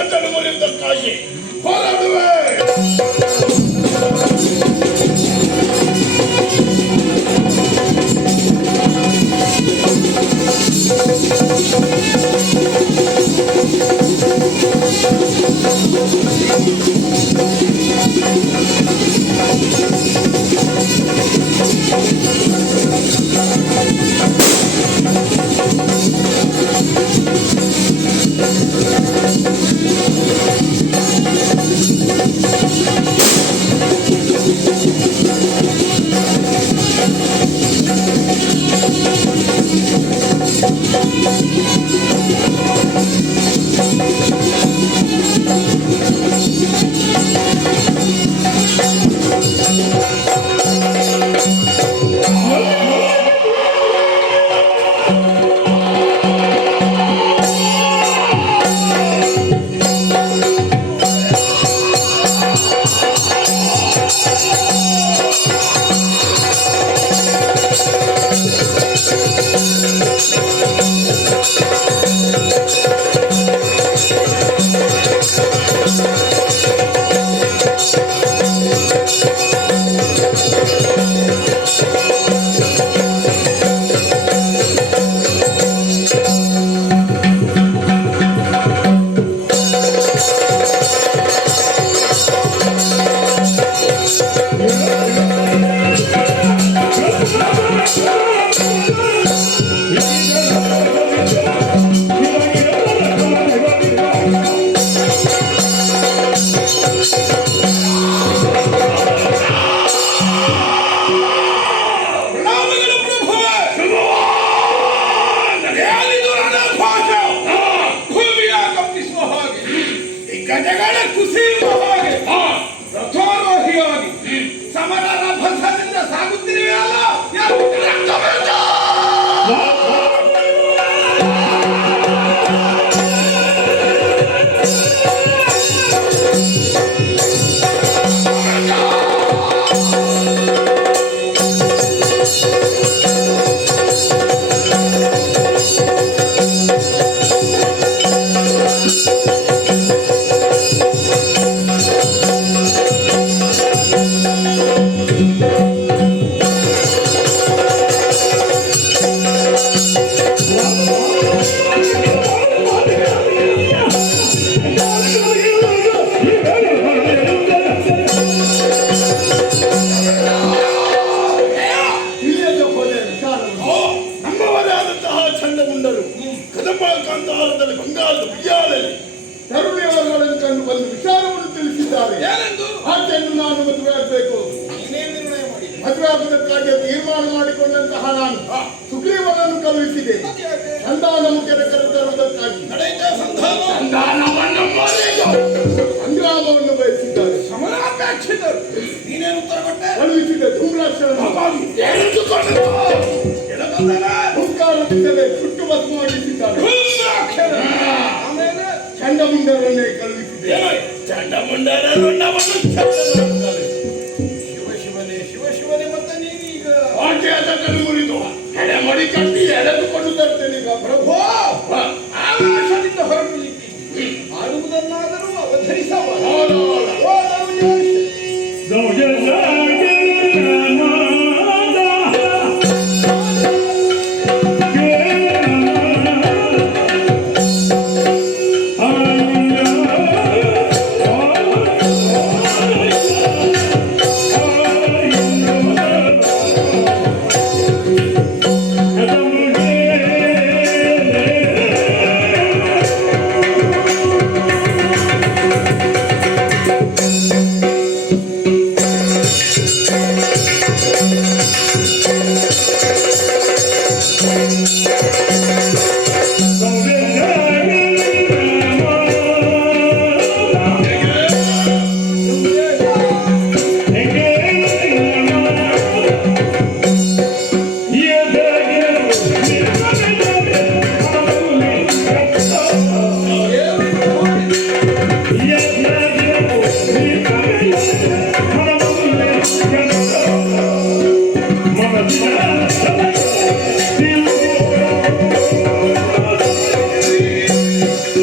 ಕಟ್ಟಲು ಮುರಿಯುವುದಕ್ಕಾಗಿ ಹೋರಾಡುವೆ. ಗಜಗಳ ಕುಸಿಯುವ ಹಾಗೆ ರಥೋರೋಹಿಯಾಗಿ ಸಮರ ರಭಸದಿಂದ ಸಾಗುತ್ತಿರುವೆ ಅಲ್ಲ. ಕಾಂತಾರದಲ್ಲಿ ಬಂಗಾಳದ ಬಿಯ್ಯಾಳಲ್ಲಿ ತರುಣಿಯವರನ್ನು ಕಂಡು ಬಂದು ವಿಚಾರವನ್ನು ತಿಳಿಸಿದ್ದಾರೆ. ಆಕೆಯನ್ನು ನಾನು ಮದುವೆ ಆಗಬೇಕು. ಮದುವೆ ಆಗುವುದಕ್ಕಾಗಿ ತೀರ್ಮಾನ ಮಾಡಿಕೊಂಡಂತಹ ನಾನು ಸುಗ್ರೀವನನ್ನು ಕಳುಹಿಸಿದೆ. ಸಂಧಾನ ಮುಖ್ಯದ ಕರೆತರುವುದಕ್ಕಾಗಿ ಸಂಗ್ರಾಮವನ್ನು ಬಯಸಿದ್ದಾರೆ. ಕಳುಹಿಸಿದೆ ಧೂಮ್ರಾಕ್ಷರೇ ಸುಟ್ಟು ಭಸ್ಮ ಮಾಡಿಸಿದ್ದಾರೆ. ಚಂಡಮುಂಡರನ್ನೇ ಕಳುಹಿಸಿದೆ. ಶಿವಶಿವನೇ ಮತ್ತೆ ನೀನೀಗ ಮುರಿದು ಎಡೆ ಮಡಿ ಕಟ್ಟಿ ಎಳೆದುಕೊಂಡು ತರ್ತೇನೆ. ಈಗ ಪ್ರಭು ಆಕಾಶದಿಂದ ಹೊರಬೀಳಿದ್ದೀವಿ. ಆಡುವುದನ್ನಾದರೂ ಅವಧರಿಸಬಹುದು.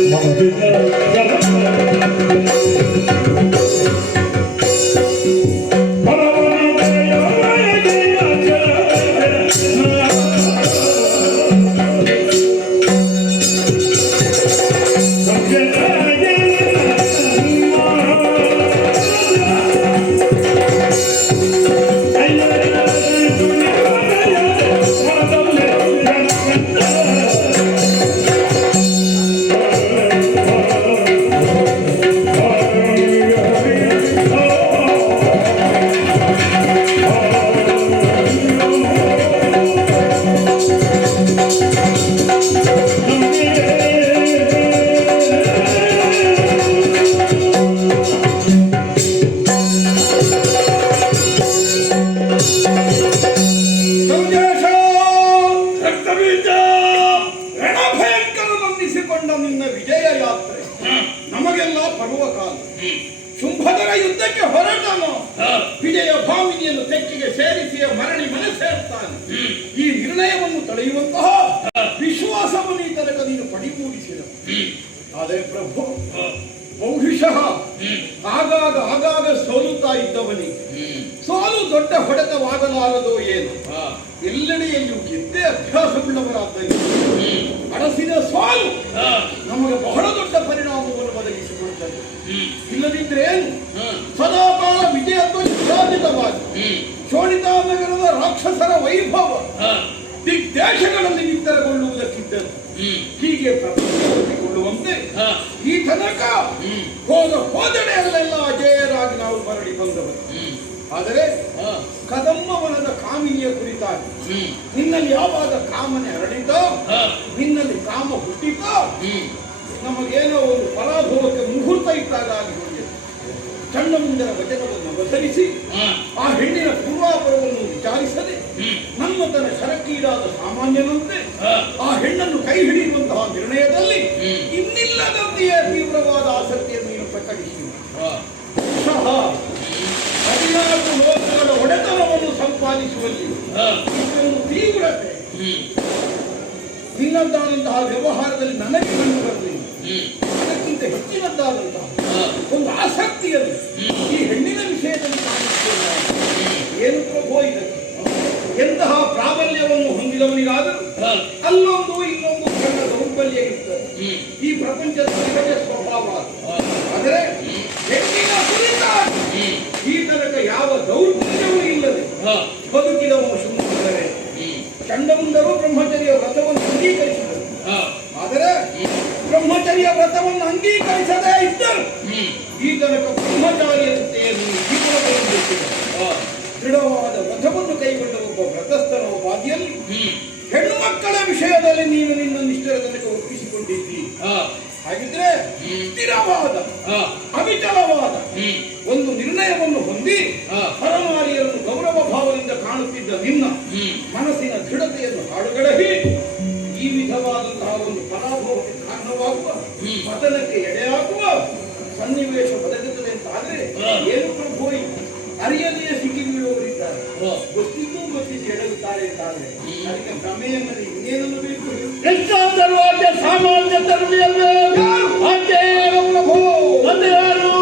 Mama, ಸೇರಿಸಿ ಮರಳಿ ಮನೆ ಸೇರ್ತಾನೆ. ಈ ನಿರ್ಣಯವನ್ನು ತಡೆಯುವಂತಹ ವಿಶ್ವಾಸವನ್ನು ಈ ತನಕ ನೀನು ಪಡಿಮೂಡಿಸಿದ. ಆದರೆ ಪ್ರಭು ಬಹುಶಃ ಆಗಾಗ ಸೋಲುತ್ತಾ ಇದ್ದವನಿಗೆ ಸೋಲು ದೊಡ್ಡ ಹೊಡೆತವಾಗಲಾರದೋ ಏನು. ಎಲ್ಲೆಡೆಯಲ್ಲಿಯೂ ಗೆದ್ದೇ ಅಭ್ಯಾಸವುಳ್ಳವರಾದ್ದರಿಂದ ಅಡಸಿದ ಸೋಲು ನಮಗೆ ಬಹಳ ದೊಡ್ಡ ಪರಿಣಾಮವನ್ನು ಒದಗಿಸಿಕೊಡುತ್ತದೆ. ಇಲ್ಲದಿದ್ರೆ ಏನು, ಸದಾಕಾಲ ವಿಜಯತ್ವವಾಗಿ ಶೋಣಿತಾನಗರದ ರಾಕ್ಷಸರ ವೈಭವ ದಿಗ್ದೇಶಗಳಲ್ಲಿ ನಿತ್ತರಗೊಳ್ಳುವುದಕ್ಕಿದ್ದರು. ಹೀಗೆ ಪ್ರಪಂಚಗೊಳ್ಳುವಂತೆ ಈ ತನಕ ಹೋದೆಡೆಯಲ್ಲೆಲ್ಲ ಅಜೇಯರಾಗಿ ನಾವು ಮರಳಿ ಬಂದವರು. ಆದರೆ ಕದಂಬವನದ ಕಾಮಿನಿಯ ಕುರಿತಾಗಿ ನಿನ್ನಲ್ಲಿ ಯಾವಾಗ ಕಾಮನೆ ಹರಡಿತೋ, ನಿನ್ನಲ್ಲಿ ಕಾಮ ಹುಟ್ಟಿತೋ, ನಮಗೇನೋ ಒಂದು ಪರಾಭವಕ್ಕೆ ಮುಹೂರ್ತ ಇಟ್ಟಾಗ ಆಗಿ ಹೋಗಿದೆ. ಚಂಡಮುಂಡರ ವಚನವನ್ನು ಅನುಸರಿಸಿ ಆ ಹೆಣ್ಣಿನ ಪೂರ್ವಾಪರವನ್ನು ವಿಚಾರಿಸದೆ ನಮ್ಮತನ ಶರಕ್ಕೀಡಾದ ಸಾಮಾನ್ಯನಂತೆ ಆ ಹೆಣ್ಣನ್ನು ಕೈ ಹಿಡಿಯುವಂತಹ ನಿರ್ಣಯದಲ್ಲಿ ಇನ್ನಿಲ್ಲದಂತೆಯೇ ತೀವ್ರವಾದ ಆಸಕ್ತಿಯನ್ನು ನೀನು ಪ್ರಕಟಿಸಿ ಸಹ 14 ಲೋಕಗಳ ಒಡೆತನವನ್ನು ಸಂಪಾದಿಸುವಲ್ಲಿ ಇದೊಂದು ತೀವ್ರತೆ ನಿನ್ನದ್ದಾದಂತಹ ವ್ಯವಹಾರದಲ್ಲಿ ನನಗೆ ಕಂಡು ಬರಲಿಲ್ಲ. ಅದಕ್ಕಿಂತ ಹೆಚ್ಚಿನದ್ದಾದಂತಹ ಒಂದು ಆಸಕ್ತಿಯನ್ನು ಈ ಹೆಣ್ಣಿನ ವಿಷಯದಲ್ಲಿ ಕಾಣಿಸುತ್ತೇನೆ. ಏನು ಪ್ರಭೋ ಇದಕ್ಕೆ ಎಂತಹ ಪ್ರಾಬಲ್ಯವನ್ನು ಹೊಂದಿದವನಿಗಾದರೂ ಅಲ್ಲೊಂದು ಇನ್ನೊಂದು ಸಣ್ಣ ದೌರ್ಬಲ್ಯ ಇರ್ತದೆ. ಈ ಪ್ರಪಂಚದ ಸಹಜ ಸ್ವಭಾವ. ಆದರೆ ಹೆಣ್ಣಿನ ಕುರಿತಾಗಿ ಈ ತನಕ ಯಾವ ದೌರ್ಬಲ್ಯವೂ ಇಲ್ಲದೆ ಬದುಕಿದವನು ಶುಂಭರೆ. ಚಂಡಮುಂಡರು ಬ್ರಹ್ಮಚರ್ಯ ವ್ರತವನ್ನು ಅಂಗೀಕರಿಸಿದರು. ಆದರೆ ಬ್ರಹ್ಮಚರ್ಯ ವ್ರತವನ್ನು ಅಂಗೀಕರಿಸದೇ ಇದ್ದರು ಈ ತನಕ ಬ್ರಹ್ಮಚಾರ್ಯತೆಯನ್ನು ಜೀವನದಲ್ಲಿ ದೃಢವಾದ ವ್ರತವನ್ನು ಕೈಗೊಂಡ ಒಬ್ಬ ವ್ರತಸ್ಥನ ಬಾದಿಯಲ್ಲಿ ಹೆಣ್ಣು ಮಕ್ಕಳ ವಿಷಯದಲ್ಲಿ ನೀನು ನಿನ್ನ ನಿಷ್ಠರ ತನಕ ಒಪ್ಪಿಸಿಕೊಂಡಿದ್ದಿ. ಹಾಗಿದ್ರೆ ಸ್ಥಿರವಾದ ಅವಿಚಲವಾದ ಒಂದು ನಿರ್ಣಯವನ್ನು ಹೊಂದಿ ಪರಮಾರಿಯರನ್ನು ಗೌರವ ಭಾವದಿಂದ ಕಾಣುತ್ತಿದ್ದ ನಿನ್ನ ಮನಸ್ಸಿನ ದೃಢತೆಯನ್ನು ಹಾಡುಗಡಹಿ ಈ ವಿಧವಾದಂತಹ ಒಂದು ಪರಾಭವಕ್ಕೆ ಕಾರಣವಾಗುವ ಪತನಕ್ಕೆ ಎಡೆಯಾಗುವ ಸನ್ನಿವೇಶ ಒದಗುತ್ತದೆ ಅಂತ ಆದ್ರೆ ಏನು ಪ್ರಭು ಅರಿಯದೆಯೇ ಸಿಕ್ಕಿ ಬೀಳುವವರಿದ್ದಾರೆ. ಗೊತ್ತಿದ್ದು ಗೊತ್ತಿದ್ದು ಎಡಗುತ್ತಾರೆ ಅಂತಾದ್ರೆ ಅದಕ್ಕೆ ಪ್ರಮೇಯನಲ್ಲಿ ಇನ್ನೇನನ್ನು ಬೇಕು. ಎಷ್ಟಾದರೂ ಆಕೆ ಸಾಮಾನ್ಯ ತರುವಿಯಲ್ಲೇ ಆಕೆ ಪ್ರಭು ಮತ್ತೆ ಯಾರು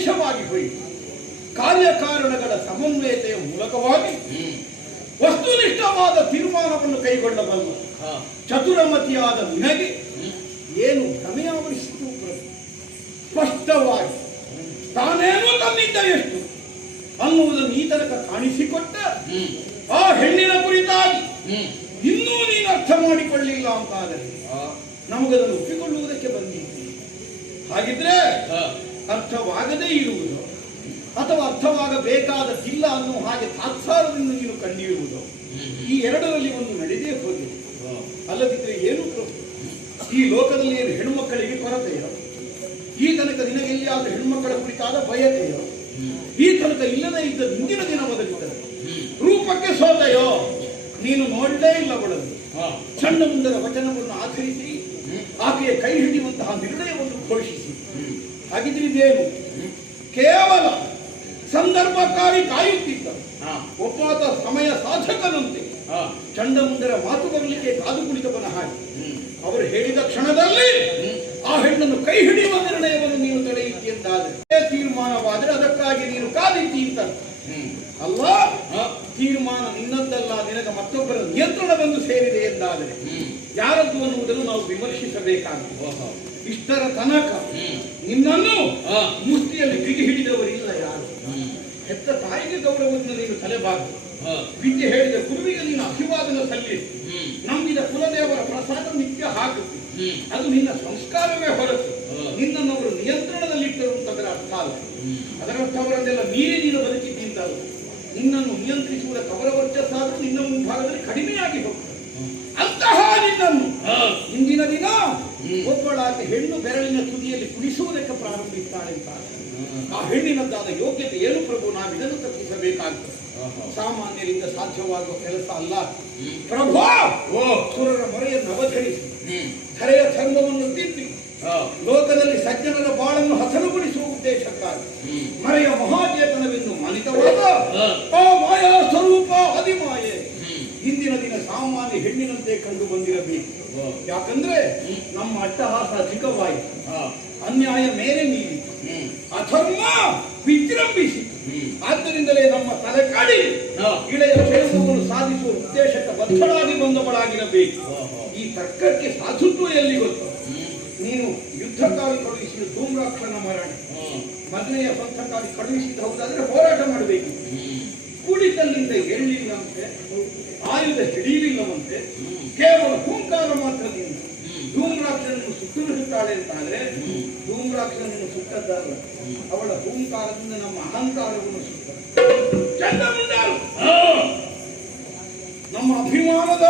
ಆದೇಶವಾಗಿ ಹೋಯಿತು. ಕಾರ್ಯಕಾರಣಗಳ ಸಮನ್ವಯತೆಯ ಮೂಲಕವಾಗಿ ವಸ್ತುನಿಷ್ಠವಾದ ತೀರ್ಮಾನವನ್ನು ಕೈಗೊಳ್ಳಬಲ್ಲ ಚತುರಮತಿಯಾದ ನಿನಗೆ ಏನು ಭ್ರಮೆಯಾವರಿಸಿತು ಪ್ರಭು? ಸ್ಪಷ್ಟವಾಗಿ ತಾನೇನು ತನ್ನಿಂದ ಎಷ್ಟು ಅನ್ನುವುದನ್ನು ಈ ತನಕ ಕಾಣಿಸಿಕೊಟ್ಟ ಆ ಹೆಣ್ಣಿನ ಕುರಿತಾಗಿ ಇನ್ನೂ ನೀನು ಅರ್ಥ ಮಾಡಿಕೊಳ್ಳಿಲ್ಲ ಅಂತಾದರೆ ನಮಗದನ್ನು ಒಪ್ಪಿಕೊಳ್ಳುವುದಕ್ಕೆ ಬಂದಿದ್ದೀವಿ. ಹಾಗಿದ್ರೆ ಅರ್ಥವಾಗದೇ ಇರುವುದು ಅಥವಾ ಅರ್ಥವಾಗಬೇಕಾದದ್ದಿಲ್ಲ ಅನ್ನೋ ಹಾಗೆ ತಾತ್ಸಾರದಿಂದ ನೀನು ಕಂಡಿರುವುದು, ಈ ಎರಡರಲ್ಲಿ ಒಂದು ನಡೆದೇ ಹೋಗಿದೆ. ಅಲ್ಲದಿದ್ದರೆ ಏನು ಪ್ರಭು, ಈ ಲೋಕದಲ್ಲಿ ಏನು ಹೆಣ್ಣುಮಕ್ಕಳಿಗೆ ಕೊರತೆಯೋ? ಈ ತನಕ ನಿನಗೆಲ್ಲಿಯಾದ ಹೆಣ್ಮಕ್ಕಳ ಕುರಿತಾದ ಬಯಕೆಯೋ? ಈ ತನಕ ಇಲ್ಲದೇ ಇದ್ದ ಮುಂದಿನ ದಿನ ಬದಲಿದ್ದರೆ ರೂಪಕ್ಕೆ ಸೋತೆಯೋ? ನೀನು ನೋಡಲೇ ಇಲ್ಲ ಬಿಡಲು. ಸಣ್ಣ ಮುಂದರ ವಚನವನ್ನು ಆಧರಿಸಿ ಆಕೆಯ ಕೈ ಹಿಡಿಯುವಂತಹ ನಿರ್ಣಯವನ್ನು ಘೋಷಿಸಿ. ಹಾಗಿದ್ರೆ ಇದೇನು? ಕೇವಲ ಸಂದರ್ಭಕ್ಕಾಗಿ ಕಾಯುತ್ತಿದ್ದ ಒಬ್ಬಾತ ಸಮಯ ಸಾಧಕನಂತೆ ಚಂಡಮುಂಡರ ಮಾತು ಬರಲಿಕ್ಕೆ ಕಾದು ಕುಳಿತವನ ಹಾಗೆ ಅವರು ಹೇಳಿದ ಕ್ಷಣದಲ್ಲಿ ಆ ಹೆಣ್ಣನ್ನು ಕೈ ಹಿಡಿಯುವ ನಿರ್ಣಯವನ್ನು ನೀನು ತಡೆಯುತ್ತೀಂತಾದರೆ ತೀರ್ಮಾನವಾದರೆ ಅದಕ್ಕಾಗಿ ನೀನು ಕಾದಿದ್ದೀ ಅಂತ ಅಲ್ಲ. ತೀರ್ಮಾನ ನಿನ್ನದ್ದಲ್ಲ, ನಿನಗೆ ಮತ್ತೊಬ್ಬರ ನಿಯಂತ್ರಣ ಬಂದು ಸೇರಿದೆ ಎಂದಾದರೆ ಯಾರದ್ದು ಅನ್ನುವುದನ್ನು ನಾವು ವಿಮರ್ಶಿಸಬೇಕಾಗಿದೆ. ಇಷ್ಟರ ತನಕ ನಿನ್ನನ್ನು ಮುಷ್ಟಿಯಲ್ಲಿ ಬಿಗಿ ಹಿಡಿದವರಿಲ್ಲ ಯಾರು. ಹೆತ್ತ ತಾಯಿಗೆ ಗೌರವವನ್ನು ನೀನು ತಲೆಬಾರದು. ವಿದ್ಯೆ ಹೇಳಿದ ಗುರುವಿಗೆ ನೀನು ಅಭಿವಾದನ ಸಲ್ಲಿಸಿ ನಂಬಿದ ಕುಲದೇವರ ಪ್ರಸಾದ ನಿತ್ಯ ಹಾಕುತ್ತಿ. ಅದು ನಿನ್ನ ಸಂಸ್ಕಾರವೇ ಹೊರತು ನಿನ್ನನ್ನು ಅವರು ನಿಯಂತ್ರಣದಲ್ಲಿಟ್ಟರು ಅಂತದರ ಅರ್ಥ ಅಲ್ಲ. ಅದರ ಅರ್ಥ ಅವರನ್ನೆಲ್ಲ ಮೀರಿ ನೀನು ಬದುಕಿದ್ದೀಂತಲ್ಲ. ನಿನ್ನನ್ನು ನಿಯಂತ್ರಿಸುವುದಕ್ಕೆ ಅವರ ವರ್ಚಸ್ಸಾದರೂ ನಿನ್ನ ಮುಂಭಾಗದಲ್ಲಿ ಕಡಿಮೆಯಾಗಿ ಹೋಗ್ತದೆ. ಅಂತಹ ನಿನ್ನನ್ನು ಇಂದಿನ ದಿನ ಒಬ್ಬಳಾಗಿ ಹೆಣ್ಣು ಬೆರಳಿನ ತುದಿಯಲ್ಲಿ ಕುಣಿಸುವುದಕ್ಕೆ ಪ್ರಾರಂಭಿಸ್ತಾಳೆ ಅಂತ ಆ ಹೆಣ್ಣಿನದ್ದಾದ ಯೋಗ್ಯತೆ ಏನು ಪ್ರಭು? ನಾವು ಇದನ್ನು ತಪ್ಪಿಸಬೇಕಾಗ್ತದೆ. ಸಾಮಾನ್ಯರಿಂದ ಸಾಧ್ಯವಾಗುವ ಕೆಲಸ ಅಲ್ಲ ಪ್ರಭು. ಸುರರ ಮೊರೆಯನ್ನು ಅವಧರಿಸಿ ಧರೆಯ ಧರ್ಮವನ್ನು ತಿದ್ದಿ ಲೋಕದಲ್ಲಿ ಸಜ್ಜನರ ಬಾಳನ್ನು ಹಸನುಗೊಳಿಸುವ ಉದ್ದೇಶಕ್ಕಾಗಿ ಮರೆಯ ಮಹಾಚೇತನವೆಂದು ಮಾನಿತವಾದ ಆ ಮಾಯಾ ಸ್ವರೂಪ ಅಧಿಮಾಯೆ ಇಂದಿನ ದಿನ ಸಾಮಾನ್ಯ ಹೆಣ್ಣಿನಂತೆ ಕಂಡು ಬಂದಿರಬೇಕು. ಯಾಕಂದ್ರೆ ನಮ್ಮ ಅಟ್ಟಹಾಸ ಅಧಿಕವಾಯಿತು, ಅನ್ಯಾಯ ಮೇರೆ ಮೀರಿ, ಅಧರ್ಮ ವಿಜೃಂಭಿಸಿ. ಆದ್ದರಿಂದಲೇ ನಮ್ಮ ತಲೆ ಕಾಡಿ ಇಳೆಯ ಕ್ಷೇತ್ರವನ್ನು ಸಾಧಿಸುವ ಉದ್ದೇಶಕ್ಕೆ ಬದ್ಧಳಾಗಿ ಬಂದವಳಾಗಿರಬೇಕು. ಈ ತರ್ಕಕ್ಕೆ ಸಾಧುತ್ವ ಎಲ್ಲಿ ಗೊತ್ತು? ನೀನು ಯುದ್ಧಕ್ಕಾಗಿ ಕಳುಹಿಸಿದ ಧೂಮ್ರಾಕ್ಷನ ಮರಣ, ಮದುವೆಯ ಸ್ವಂತಕ್ಕಾಗಿ ಕಳುಹಿಸಿದ ಹೌದಾದ್ರೆ ಹೋರಾಟ ಮಾಡಬೇಕು. ಕುಡಿತಲ್ಲಿಂದ ಎಳ್ಳಿಲ್ಲವಂತೆ, ಆಯುಧ ಹಿಡಿಯಲಿಲ್ಲವಂತೆ, ಕೇವಲ ಹೂಂಕಾರ ಮಾತ್ರದಿಂದ ಧೂಮ್ರಾಕ್ಷನನ್ನು ಸುತ್ತುತ್ತಾಳೆ ಅಂತಾದ್ರೆ ಧೂಮ್ರಾಕ್ಷನನ್ನು ಸುಟ್ಟದ್ದಲ್ಲ, ಅವಳ ಹೂಂಕಾರದಿಂದ ನಮ್ಮ ಅಹಂಕಾರವನ್ನು ಸುತ್ತಾರೆ. ಚಂಡಮುಂಡರು ನಮ್ಮ ಅಭಿಮಾನದ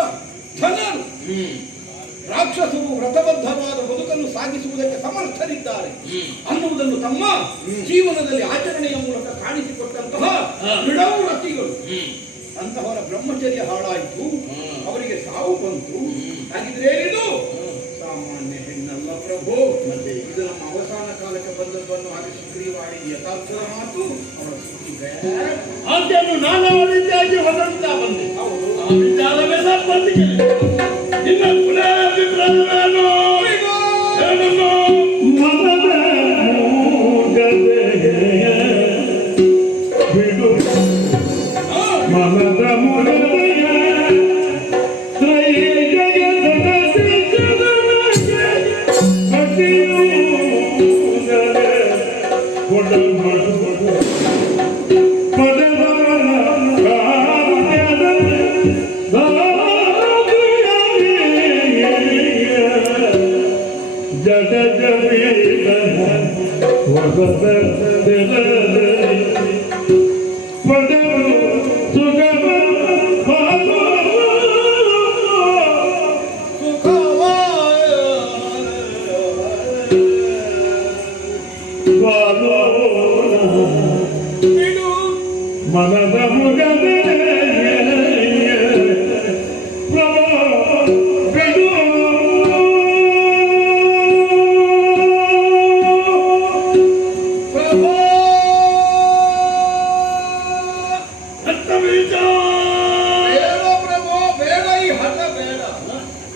ಧನರು, ರಾಕ್ಷಸರು ವ್ರತಬದ್ಧವಾದ ಬದುಕನ್ನು ಸಾಗಿಸುವುದಕ್ಕೆ ಸಮರ್ಥರಿದ್ದಾರೆ ಅನ್ನುವುದನ್ನು ತಮ್ಮ ಜೀವನದಲ್ಲಿ ಆಚರಣೆಯ ಮೂಲಕ ಕಾಣಿಸಿಕೊಟ್ಟಂತಹ ದೃಢವ್ರತಿಗಳು. ಅಂತಹವರ ಬ್ರಹ್ಮಚರ್ಯ ಹಾಳಾಯಿತು, ಅವರಿಗೆ ಸಾವು ಬಂತು. ಹಾಗಿದ್ರೆ ಇದು ಸಾಮಾನ್ಯ ಹೆಣ್ಣಲ್ಲ ಪ್ರಭು. ಮತ್ತೆ ಇದು ನಮ್ಮ ಅವಸಾನ ಕಾಲಕ್ಕೆ ಬಂದದ್ದನ್ನು ಹಾಗೆ ಸುಗ್ರೀವಾಡಿ ಯಥಾರ್ಥದ ಮಾತು ಅವರ ಸುದ್ದಿದೆ. ಅದನ್ನು ನಾನಾ ರೀತಿಯಾಗಿ ಹೊರಡ್ತಾ ಬಂದೆ. ಆ ವಿಚಾರವೆಲ್ಲ ಬಂದಿದೆ. ನಿನ್ನ ಪುನಃ ಅಭಿಪ್ರಾಯವೇನು? ಮನದ ಮುಗದೆ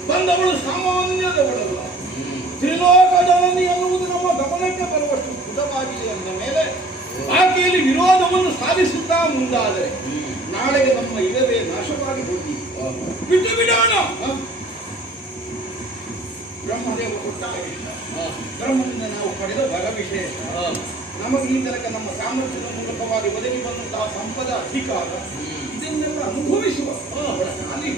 ಬಂದವಳು ಸಾಮಾನ್ಯದವಳಲ್ಲ, ತ್ರಿಲೋಕ ಜನನಿ ಅನ್ನುವುದು ನಮ್ಮ ನಮ್ಮ ಗಮನಕ್ಕೆ ಬರುವಷ್ಟು ಸ್ಫುಟವಾಗಿದೆ ಅಂದ ಮೇಲೆ ಆಕೆಯಲ್ಲಿ ವಿರೋಧವನ್ನು ಸಾಧಿಸುತ್ತಾ ಮುಂದಾದರೆ ನಾಳೆಗೆ ನಮ್ಮ ಇರವೇ ನಾಶವಾಗಿ ಹೋಗಿ ಬಿಟ್ಟು ಬಿಡೋಣ. ಬ್ರಹ್ಮದೇವ ಕೊಟ್ಟ ಬ್ರಹ್ಮದಿಂದ ನಾವು ಪಡೆದ ವರ ವಿಶೇಷ, ನಮಗೆ ಈ ತನಕ ನಮ್ಮ ಸಾಮರ್ಥ್ಯದ ಮೂಲಕವಾಗಿ ಒದಗಿ ಬಂದಂತಹ ಸಂಪದ ಅಧಿಕಾರ ಇದನ್ನೆಲ್ಲ ಅನುಭವಿಸುವ ಖಾಲಿ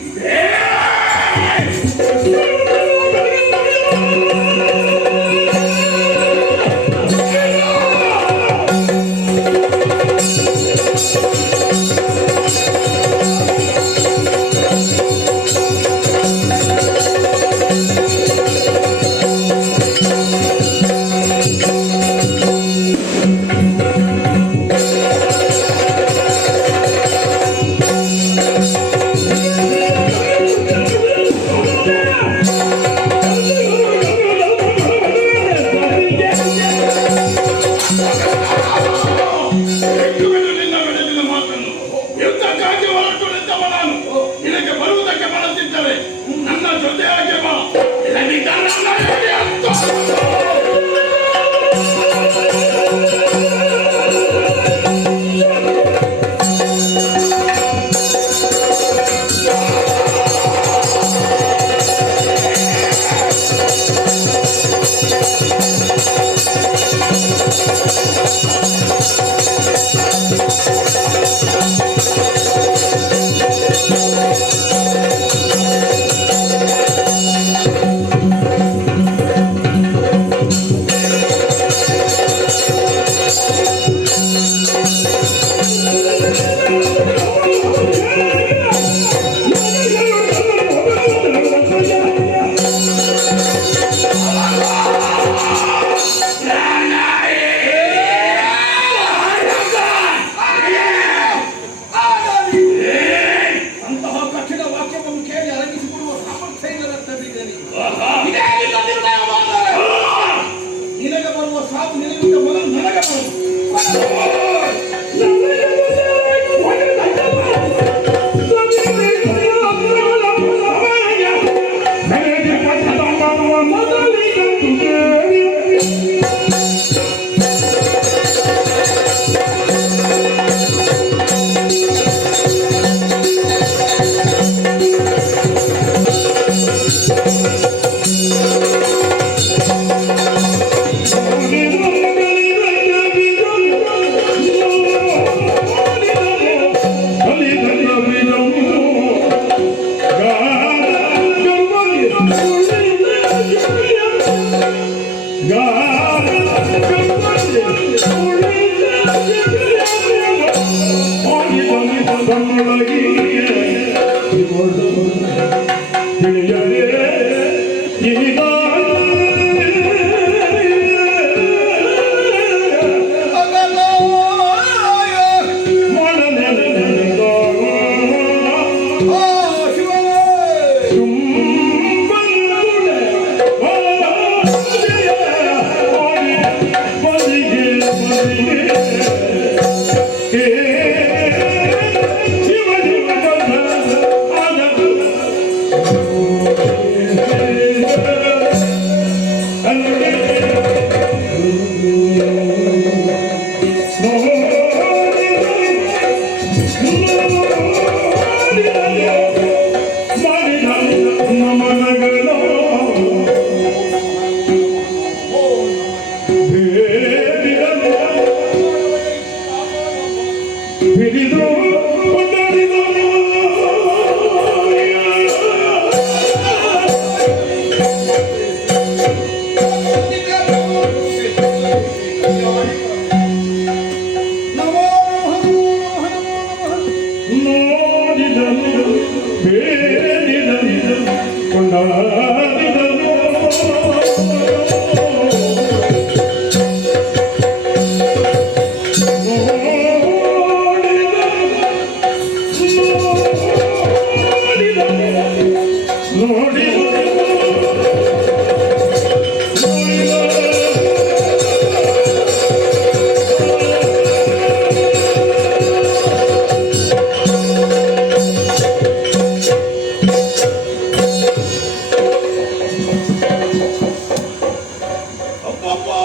ಅಬ್ಬಬ್ಬಾ!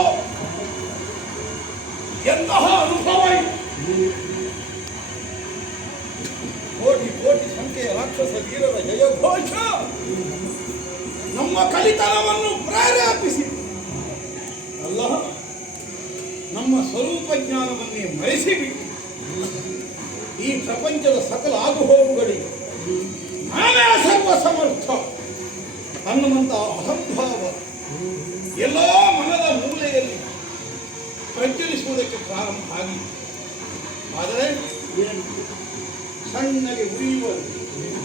ಕಲಿತನವನ್ನು ಪ್ರೇರೇಪಿಸಿ ಅಲ್ಲ, ನಮ್ಮ ಸ್ವರೂಪ ಜ್ಞಾನವನ್ನೇ ಮರೆಸಿಬಿಟ್ಟು ಈ ಪ್ರಪಂಚದ ಸಕಲ ಆಗುಹೋಗುಗಳಿಗೆ ನಾನೇ ಸರ್ವ ಸಮರ್ಥ ಅನ್ನುವಂಥ ಅಹಂಭಾವ ಎಲ್ಲ ಮನದ ಮೂಲೆಯಲ್ಲಿ ಪ್ರಜ್ವಲಿಸುವುದಕ್ಕೆ ಪ್ರಾರಂಭ ಆಗಿದೆ. ಆದರೆ ಸಣ್ಣಗೆ ಉರಿಯುವ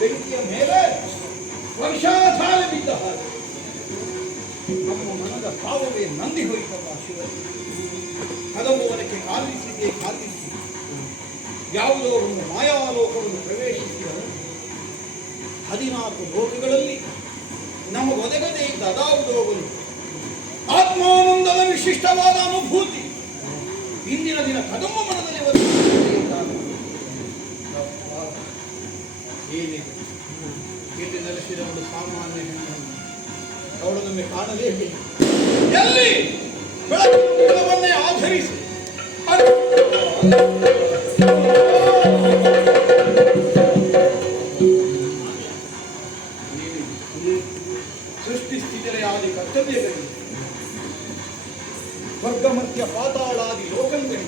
ಬೆಂಕಿಯ ಮೇಲೆ ವರ್ಷಾಧಾರ ಬಿದ್ದ ಹಾಗೆ ನಮ್ಮ ಮನದ ಭಾವವೇ ನಂದಿ ಹೋಯಿತಲ್ಲ ಶಿವನೇ. ಹಲವುವನಕ್ಕೆ ಕಾಲಿಸಿ ಯಾವುದೋ ಒಂದು ಮಾಯಾಲೋಕವನ್ನು ಪ್ರವೇಶಿಸಿದರು. 14 ಲೋಕಗಳಲ್ಲಿ ನಮಗೆ ಒದಗದೇ ಇದ್ದ ಅದಾವುದೋ ಒಂದು ಆತ್ಮಾನಂದದ ವಿಶಿಷ್ಟವಾದ ಅನುಭೂತಿ ಇಂದಿನ ದಿನ ಕದಂಬ ಮನದಲ್ಲಿ ಏನಿದೆ ಇಲ್ಲಿ ನೆಲೆಸಿದ ಒಂದು ಸಾಮಾನ್ಯ ಹೆಣ್ಣನ್ನು ಅವಳು ನಮಗೆ ಕಾಣಲೇಬೇಕು. ಎಲ್ಲಿ ಬೆಳಕನ್ನೇ ಆಧರಿಸಿ ಸೃಷ್ಟಿ ಸ್ಥಿತಿಯಾದಿ ಕರ್ತವ್ಯಗಳಿವೆ, ವರ್ಗಮಧ್ಯ ಪಾತಾಳಾದಿ ಲೋಕಗಳಿವೆ,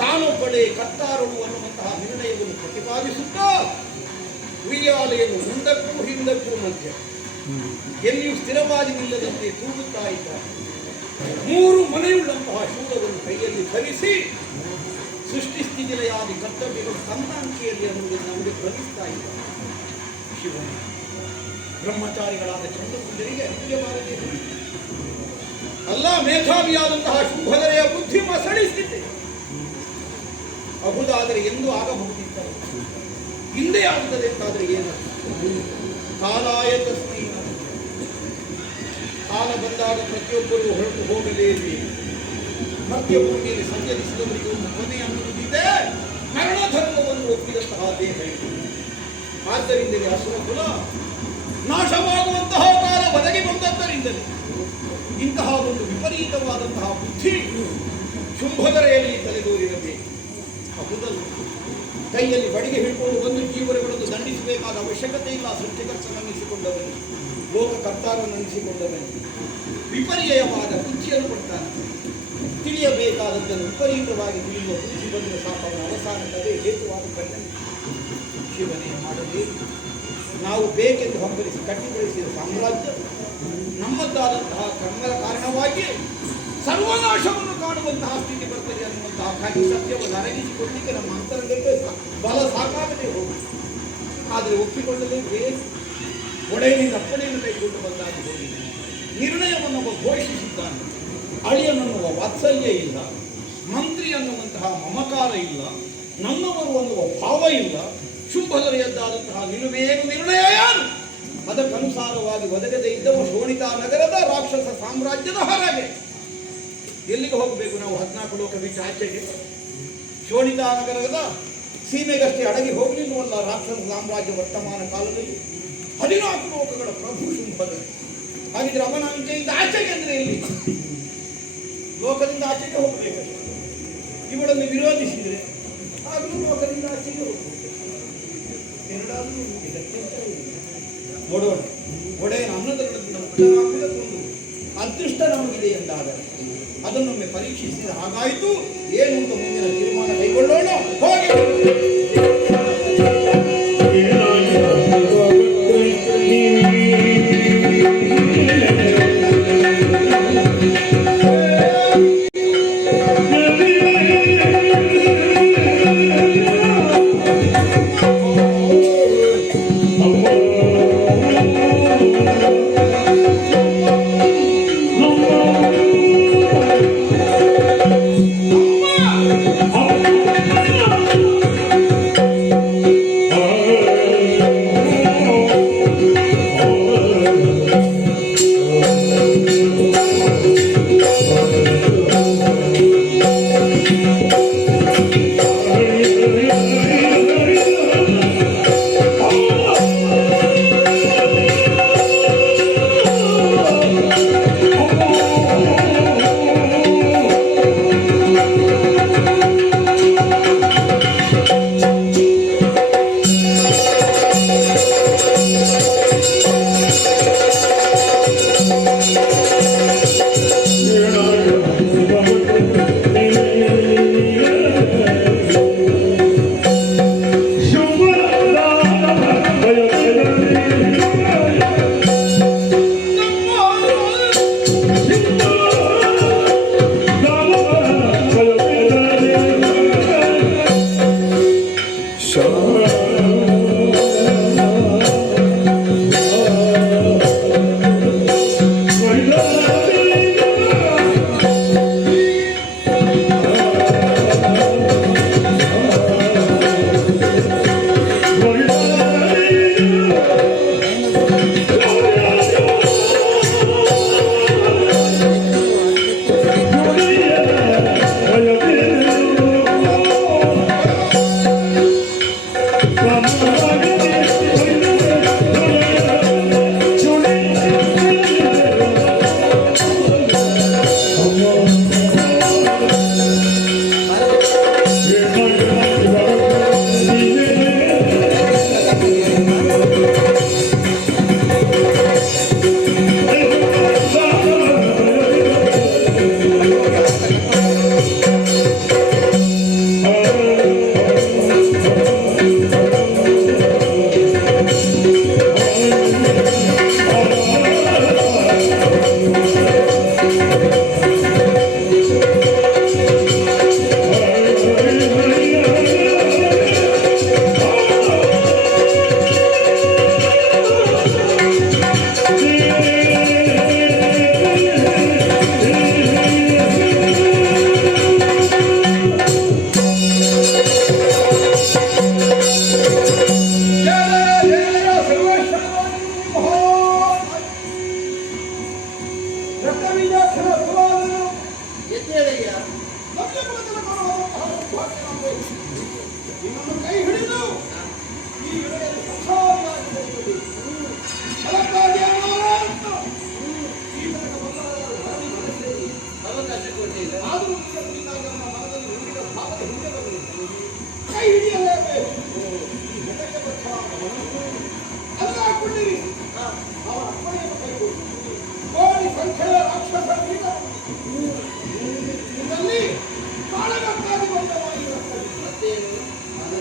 ತಾನೊಬ್ಬಳೇ ಕರ್ತಾರಳು ಅನ್ನುವಂತಹ ನಿರ್ಣಯವನ್ನು ಪ್ರತಿಪಾದಿಸುತ್ತಾ ಉಯ್ಯಾಲೆಯನ್ನು ಮುಂದಕ್ಕೂ ಹಿಂದಕ್ಕೂ ಮಧ್ಯ ಎಲ್ಲಿಯೂ ಸ್ಥಿರವಾಗಿ ನಿಲ್ಲದಂತೆ ತೂಗುತ್ತಾ ಇದ್ದಾರೆ. 3 ಮನೆಯುಳ್ಳಂತಹ ಶೂಲವನ್ನು ಕೈಯಲ್ಲಿ ಧರಿಸಿ ಸೃಷ್ಟಿ ಸ್ಥಿತಿಯಾದಿ ಕರ್ತವ್ಯಗಳು ತನ್ನ ಅಂಕೆಯಲ್ಲಿ ಅನ್ನುವುದನ್ನು ನಮಗೆ ಭ್ರಮಿಸ್ತಾ ಇದ್ದಾರೆ. ಶಿವನೇ, ಬ್ರಹ್ಮಚಾರಿಗಳಾದ ಚಂದ್ರಪುಂಡರಿಗೆ ಅರಿವಿಗೆ ಬಾರದೆ ಅಲ್ಲ, ಮೇಧಾವಿಯಾದಂತಹ ಶುಭಧರೆಯ ಬುದ್ಧಿ ಮಸಳಿಸಿದ್ದೆ. ಅಹುದಾದರೆ ಎಂದು ಆಗಬಹುದಿತ್ತು, ಹಿಂದೆ ಆಗುತ್ತದೆ ಅಂತಾದರೆ ಏನು? ಕಾಲಾಯ ತಸ್ಮೈ, ಕಾಲ ಬಂದಾಗ ಪ್ರತಿಯೊಬ್ಬರೂ ಹೊರಟು ಹೋಗಲೇಬೇಕು. ಮಧ್ಯಭೂಮಿಯಲ್ಲಿ ಸಂಚರಿಸಿದವರಿಗೆ ಒಂದು ಕೊನೆ ಅನ್ನುವುದಿದೆ. ಮರಣಧರ್ಮವನ್ನು ಒಪ್ಪಿದಂತಹ ದೇಹ ಇದು. ಆದ್ದರಿಂದಲೇ ಅಸುರ ಕುಲ ನಾಶವಾಗುವಂತಹ ಕಾಲ ಒದಗಿ ಬಂದದ್ದರಿಂದಲೇ ಇಂತಹ ಒಂದು ವಿಪರೀತವಾದಂತಹ ಬುದ್ಧಿ ಶುಂಭಧರೆಯಲ್ಲಿ ತಲೆದೋರಿರಬೇಕು. ಹೌದಲ್ಲ, ಕೈಯಲ್ಲಿ ಬಡಿಗೆ ಹಿಡ್ಕೊಂಡು ಬಂದು ಜೀವನಗಳನ್ನು ದಂಡಿಸಬೇಕಾದ ಅವಶ್ಯಕತೆ ಇಲ್ಲ. ಸೃಷ್ಟಿಕರ್ತನನ್ನಿಸಿಕೊಂಡವನು, ಲೋಕಕರ್ತಾರನ್ನನಿಸಿಕೊಂಡವನು ವಿಪರ್ಯಯವಾದ ಬುದ್ಧಿಯನ್ನು ಕೊಡ್ತಾನೆ. ತಿಳಿಯಬೇಕಾದದ್ದನ್ನು ವಿಪರೀತವಾಗಿ ತಿಳಿಯುವ ಬುದ್ಧಿ ಬಂದ ಸಾಕವನ ಅವಸಾನಕ್ಕದೇ ಹೇತುವಾದ ಕಣ್ಣನ್ನು ಶಿವನೇ ಮಾಡಬೇಕು. ನಾವು ಬೇಕೆಂದು ಹಂಬಲಿಸಿ ಕಟ್ಟಿಗೊಳಿಸಿದ ಸಾಮ್ರಾಜ್ಯ ನಮ್ಮದ್ದಾದಂತಹ ಕರ್ಮದ ಕಾರಣವಾಗಿ ಸರ್ವನಾಶವನ್ನು ಕಾಣುವಂತಹ ಸ್ಥಿತಿ ಬರ್ತದೆ ಅನ್ನುವಂತಹ ಖಾಲಿ ಸತ್ಯವನ್ನು ಅರಗಿಸಿಕೊಳ್ಳಲಿಕ್ಕೆ ನಮ್ಮ ಅಂತರಂಗಕ್ಕೆ ಬಲ ಸಾಕಾಗದೆ ಹೋಗಿ, ಆದರೆ ಒಪ್ಪಿಕೊಳ್ಳಲೇಬೇಕು. ಒಡೆಯನಿಂದ ಅಪ್ಪಣೆಯನ್ನು ಕೈಗೊಂಡು ಬಂದಾಗಿ ಹೋಗಿ ನಿರ್ಣಯವನ್ನು ಘೋಷಿಸಿದ್ದಾನೆ. ಅಳಿಯನನ್ನುವ ವಾತ್ಸಲ್ಯ ಇಲ್ಲ, ಮಂತ್ರಿ ಅನ್ನುವಂತಹ ಮಮಕಾರ ಇಲ್ಲ, ನನ್ನವರು ಅನ್ನುವ ಭಾವ ಇಲ್ಲ. ಶುಂಭಧರೆಯದ್ದಾದಂತಹ ನಿಲುವೇನು ನಿರ್ಣಯ ಯಾರು? ಅದಕ್ಕನುಸಾರವಾಗಿ ಒದಗದೆ ಇದ್ದವ ಶೋಣಿತಾ ನಗರದ ರಾಕ್ಷಸ ಸಾಮ್ರಾಜ್ಯದ ಹೊರಗೆ. ಎಲ್ಲಿಗೆ ಹೋಗಬೇಕು ನಾವು? 14 ಲೋಕ ಬಿಟ್ಟು ಆಚೆಗೆ. ಶೋಣಿತಾ ನಗರದ ಸೀಮೆಗಷ್ಟೇ ಅಡಗಿ ಹೋಗಲಿಲ್ಲವಲ್ಲ ರಾಕ್ಷಸ ಸಾಮ್ರಾಜ್ಯ ವರ್ತಮಾನ ಕಾಲದಲ್ಲಿ. 14 ಲೋಕಗಳ ಪ್ರಭು ಶುಂಭಧರೆ. ಹಾಗಿದ್ರೆ ಅವನ ಅಂಚೆಯಿಂದ ಆಚೆಗೆ ಅಂದ್ರೆ ಎಲ್ಲಿ? ಲೋಕದಿಂದ ಆಚೆಗೆ ಹೋಗಬೇಕಷ್ಟೇ. ಇವಳನ್ನು ವಿರೋಧಿಸಿದರೆ ಆಗಲೂ ಲೋಕದಿಂದ ಆಚೆಗೆ ಹೋಗಬೇಕು. ಎರಡಾದರೂ ನೋಡೋಣ. ಒಡೆಯನ ಅನ್ನದೊಳಗಿನ ಊಟವಾಗುವುದಕ್ಕೊಂದು ಅದೃಷ್ಟ ನಮಗಿದೆ ಎಂದಾದರೆ ಅದನ್ನೊಮ್ಮೆ ಪರೀಕ್ಷಿಸಿದ ಹಾಗಾಯಿತು. ಏನು ಅಂತ ಮುಂದಿನ ತೀರ್ಮಾನ ಕೈಗೊಳ್ಳೋಣ. ಹೋಗಿ ವಿದ್ಯಾಕ್ಷರ ಅಭಿವಾದನಗಳು ಎದ್ದೇಳಯ್ಯ. ನಮಗೆ ಪ್ರಜಲಕರವಾದಂತಹ ಭಾಗ್ಯ ನಮಗೆ. ನಿನ್ನನ್ನು ಕೈ ಹಿಡಿದು ಈ ವೇಳೆಯಲ್ಲಿ ಸಂಸಾರಿಯಾಗಿ ಹೋಗುವುದು. ಅದಕ್ಕಾಗಿ ಅನಾಥ ಈ ತನಕ ಬಂದವರ ಮರಳಿ ಮನಸ್ಸೇರಿ ಅವಕಾಶ ಕೊಟ್ಟಿಲ್ಲ. ಆದರೂ ಈಗ ಕುಳಿತಾಗ ನಮ್ಮ ಮನದಲ್ಲಿ ಹುಡುಗಿದ ಭಾವದ ಹಿಂದೆ ಬಂದಿದೆ. ಕೈ ಹಿಡಿಯಲೇಬೇಕು. ಈ ಹೆಣಕ್ಕೆ ಬಚ್ಚಾದವನು ಅಲ್ಲ ಹಾಕೊಂಡಿರಿ. ಅವರ ಅಪ್ಪಣೆಯನ್ನು ಕೈಗೊಳ್ಳಿ. ಕೋಟಿ ಸಂಖ್ಯೆಯ ರಾಕ್ಷಸ ಇದರಲ್ಲಿ ಕಾಳಗಕ್ಕಾಗಿ ಬಂದವಾಗಿರುತ್ತದೆ. ಮತ್ತೇನು? ಅದು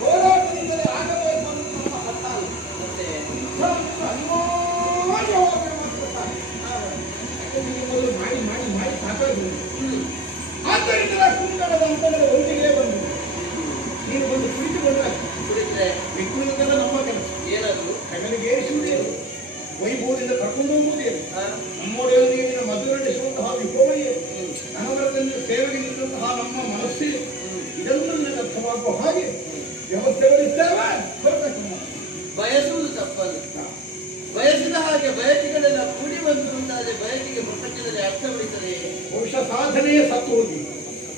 ಹೋರಾಟದಿಂದಲೇ ಆಗಬೇಕು ಅನ್ನೋದು ನಮ್ಮ ಹತ್ತಾಲ. ಮತ್ತೆ ಯುದ್ಧವನ್ನು ಅನಿವಾರ್ಯವಾಗಿ ಮಾಡುತ್ತಾರೆ. ಯಾಕಂದ್ರೆ ಮೊದಲು ಮಾಡಿ ಮಾಡಿ ಮಾಡಿ ಸಾಕಾಗಿ ಆದ್ದರಿಂದ ಕುಂಗಡದ ಅಂತಂದ್ರೆ ಒಂದಿಗೆ ಬಂದು ನೀನು ಬಂದು ಕುಳಿತುಕೊಂಡ್ರೆ ಕುಡಿದ್ರೆ ಬಿಕ್ಕುವುದೆಲ್ಲ ನಮ್ಮ ಕೆಲಸ. ಏನದು? ಕಣ್ಣನಿಗೆ ಏರಿಸುವುದೇನು, ವೈಭವದಿಂದ ಕರ್ಕೊಂಡು ಹೋಗುವುದೇನು, ಹಾ? ನಮ್ಮೊಡೆಯೊಂದಿಗೆ ನಿನ್ನ ಮದುವೆ ನಡೆಸುವಂತಹ ವಿಭವಯೇನು, ನನವರದಲ್ಲಿ ಸೇವೆಗೆ ನಿಂತಹ ನಮ್ಮ ಮನಸ್ಸೇ, ಇದೆಲ್ಲ ನನಗೆ ಅರ್ಥವಾಗುವ ಹಾಗೆ ವ್ಯವಸ್ಥೆಗಳಿದ್ದೇವೆ ಬರಬೇಕು. ಬಯಸುವುದು ತಪ್ಪಲ್ಲ. ಬಯಸಿದ ಹಾಗೆ ಬಯಕೆಗಳೆಲ್ಲ ಕೂಡಿ ಬಂದು ಅಂತಾದ್ರೆ ಬಯಕೆಗೆ ಪ್ರಪಂಚದಲ್ಲಿ ಅರ್ಥ ಉಳಿತದೆ. ಬಹುಶಃ ಸಾಧನೆಯೇ ಸತ್ತು ಹೋಗಿದೆ.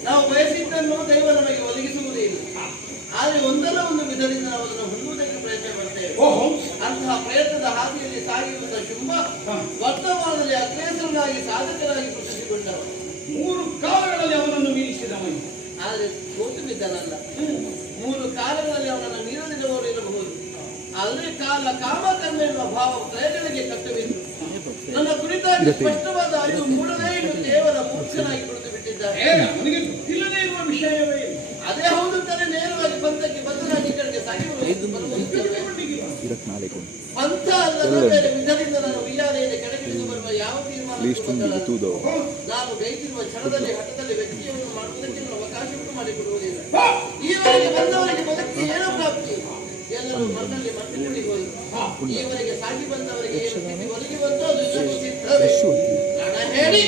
ನಾವು ಬಯಸಿದ್ದನ್ನು ದೈವ ನಮಗೆ ಒದಗಿಸುವುದೇ ಇಲ್ಲ. ಆದರೆ ಒಂದಲ್ಲ ಒಂದು ವಿಧದಿಂದ ನಾವು ಅದನ್ನು ಹೊಂದುವುದಕ್ಕೆ ಪ್ರಯತ್ನ ಮಾಡ್ತೇವೆ. ಓಹೋ, ಅಂತಹ ಪ್ರಯತ್ನದ ಹಾದಿಯಲ್ಲಿ ಸಾಗಿರುವಂತಹ ಶುಂಭ ವರ್ತಮಾನದಲ್ಲಿ ಅಗ್ರೇಸರನಾಗಿ ಸಾಧಕರಾಗಿ ಗುರುತಿಸಿಕೊಂಡವ. 3 ಕಾಲಗಳಲ್ಲಿ ಅವನನ್ನು ಮೀರಿಸಿದವ. ಆದರೆ ಸೋತು ಬಿದ್ದನಲ್ಲ. 3 ಕಾಲಗಳಲ್ಲಿ ಅವನನ್ನು ಮೀರದಿರುವವರು ಇರಬಹುದು. ಆದರೆ ಕಾಲ ಕಾಮಕರ್ಮ ಎನ್ನುವ ಭಾವ ಪ್ರಯತ್ನಗಳಿಗೆ ಕಟ್ಟಬೇಕು. ನನ್ನ ಕುರಿತಾಗಿ ಸ್ಪಷ್ಟವಾದ ಅರಿವು ಮೂಡಲೇ ಇನ್ನು ಕೇವಲ ಮೂರ್ಖನಾಗಿ ಕುಳಿತು ಬಿಟ್ಟಿದ್ದಾರೆ. ನನಗೆ ಗೊತ್ತಿಲ್ಲದೇ ಇರುವ ವಿಷಯವೇ ಇಲ್ಲ. ಅದೇ ಹೌದು ತಾನೇ ನೇರವಾಗಿ ಪಂಥಕ್ಕೆ ಬದಲಾಗಿ ಈ ಕಡೆಗೆ ಸಾಗಿ ಬರಬಹುದಿತ್ತಲ್ವೇ? ಪಂಥ ಅಲ್ಲದ ಬೇರೆ ವಿಧದಿಂದ ನಾನು ಉಯ್ಯಾಲೆಯಲ್ಲಿ ಕೆಳಗಿಳಿದು ಬರುವ ಯಾವ ತೀರ್ಮಾನ ನಾನು ಗೈತಿರುವ ಕ್ಷಣದಲ್ಲಿ ಹಠದಲ್ಲಿ ವ್ಯಕ್ತಿಯನ್ನು ಮಾಡುವುದಕ್ಕೆ ನಾನು ಅವಕಾಶವನ್ನು ಮಾಡಿಕೊಡುವುದಿಲ್ಲ. ಈವರೆಗೆ ಬಂದವರಿಗೆ ಬದುಕಿ ಏನೋ ಪ್ರಾಪ್ತಿ, ಎಲ್ಲರೂ ಮಣ್ಣಲ್ಲಿ ಮಣ್ಣಿನಲ್ಲಿ ಹೋದರು. ಈವರೆಗೆ ಸಾಗಿ ಬಂದವರಿಗೆ ಏನು ಸ್ಥಿತಿ ಒದಗಿ ಬಂತು ಅದು ಇನ್ನೂ ಸಿದ್ಧವೇ. ಹಣ ಹೇಳಿ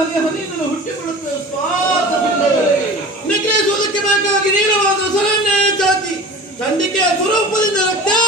ಹನಿ ಹನಿಯಿಂದಲೂ ಹುಟ್ಟಿಕೊಳ್ಳುತ್ತದೆ ಸ್ವಾತಂತ್ರ್ಯ. ನಿಗ್ರಹಿಸುವುದಕ್ಕೆ ಬೇಕಾಗಿ ನೀಳವಾದ ಸರನ್ನೇ ಚಾಚಿ ಖಂಡಿಕೆಯ ಸ್ವರೂಪದಿಂದ ಆ